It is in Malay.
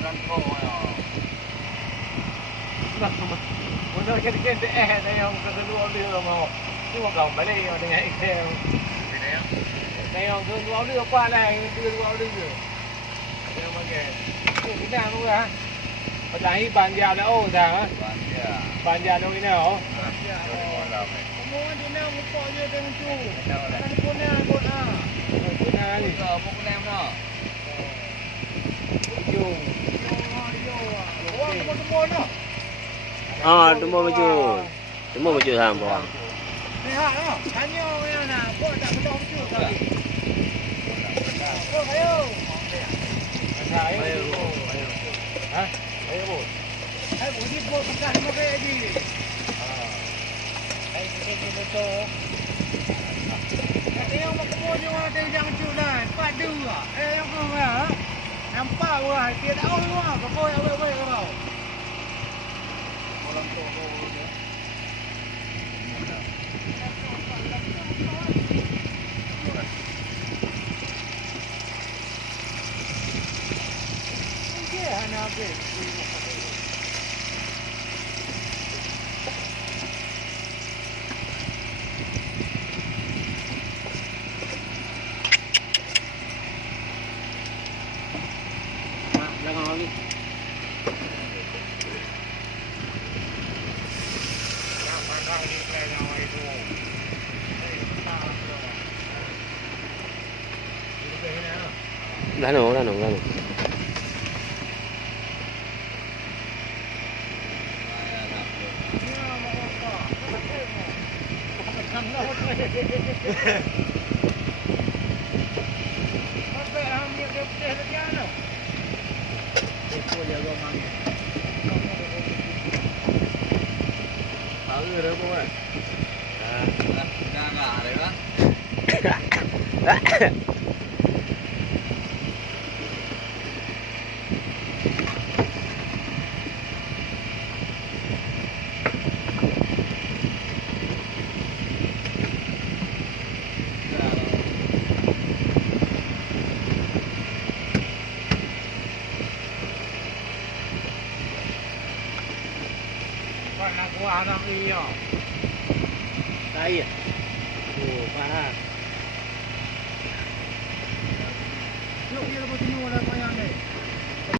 dan kau ya. Bunda kena yang kedua dia mau. Cuma kau balik dengan Excel. Yang kedua dia apa lah, kedua dia. Dia makan. Kita anu lah. Macam ini banjar dah oh dah. Banjar dah ini oh. Semua di mana muka je dengan tu. Kan kena Kena ni. Muka kena mana? Yo. Orang semua dah. Tumbuh baju. Tumbuh baju sama. Lihat ah, tanya orang nak buat tak betul betul tadi. Ayo. Ayo. Hah? Ayo bu. Ayo ni buat pesan mau kayak ni. Ayo kita betul. Yang mau kemudian ada yang cuci padu ah. Yang kau ah. Nampak wah, dia tahu wah, kau yang baik kau. Orang tu dia. Belakang lagi. Lano. Anak iya. Saya. Faham. Yuk, dia lepas tino dah payah ni.